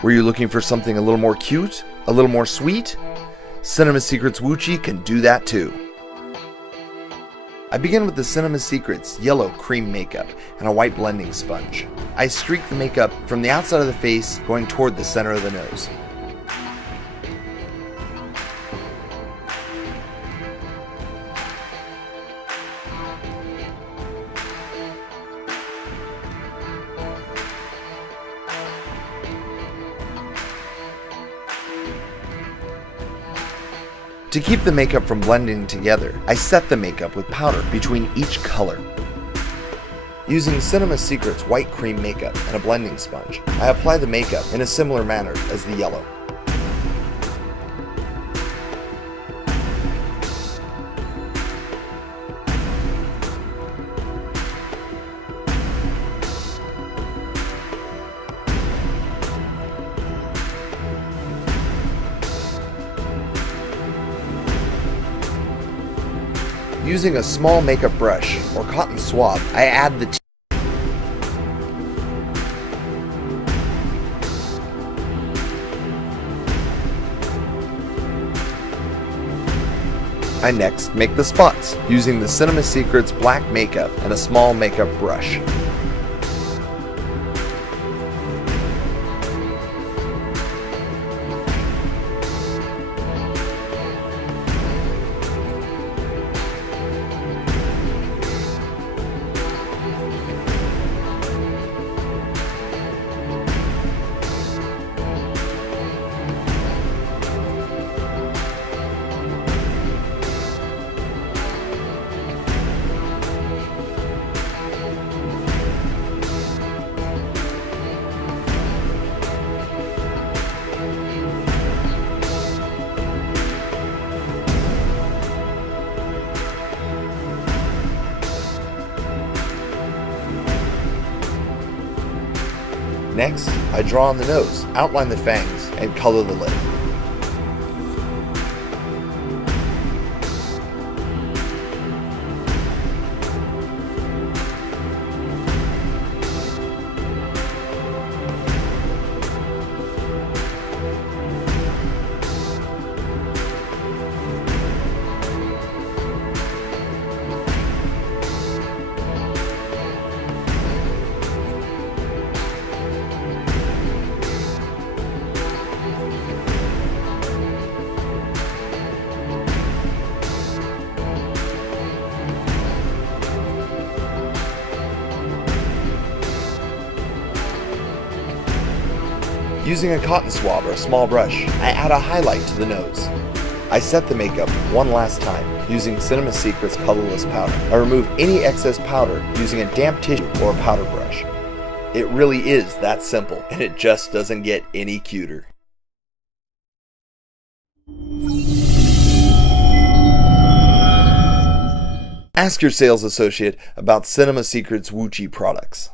Were you looking for something a little more cute? A little more sweet? Cinema Secrets Wuchi can do that too. I begin with the Cinema Secrets yellow cream makeup and a white blending sponge. I streak the makeup from the outside of the face going toward the center of the nose. To keep the makeup from blending together, I set the makeup with powder between each color. Using Cinema Secrets white cream makeup and a blending sponge, I apply the makeup in a similar manner as the yellow. Using a small makeup brush or cotton swab, I add the I next make the spots using the Cinema Secrets black makeup and a small makeup brush. Next, I draw on the nose, outline the fangs, and color the lip. Using a cotton swab or a small brush, I add a highlight to the nose. I set the makeup one last time using Cinema Secrets colorless powder. I remove any excess powder using a damp tissue or a powder brush. It really is that simple, and it just doesn't get any cuter. Ask your sales associate about Cinema Secrets Wuchi products.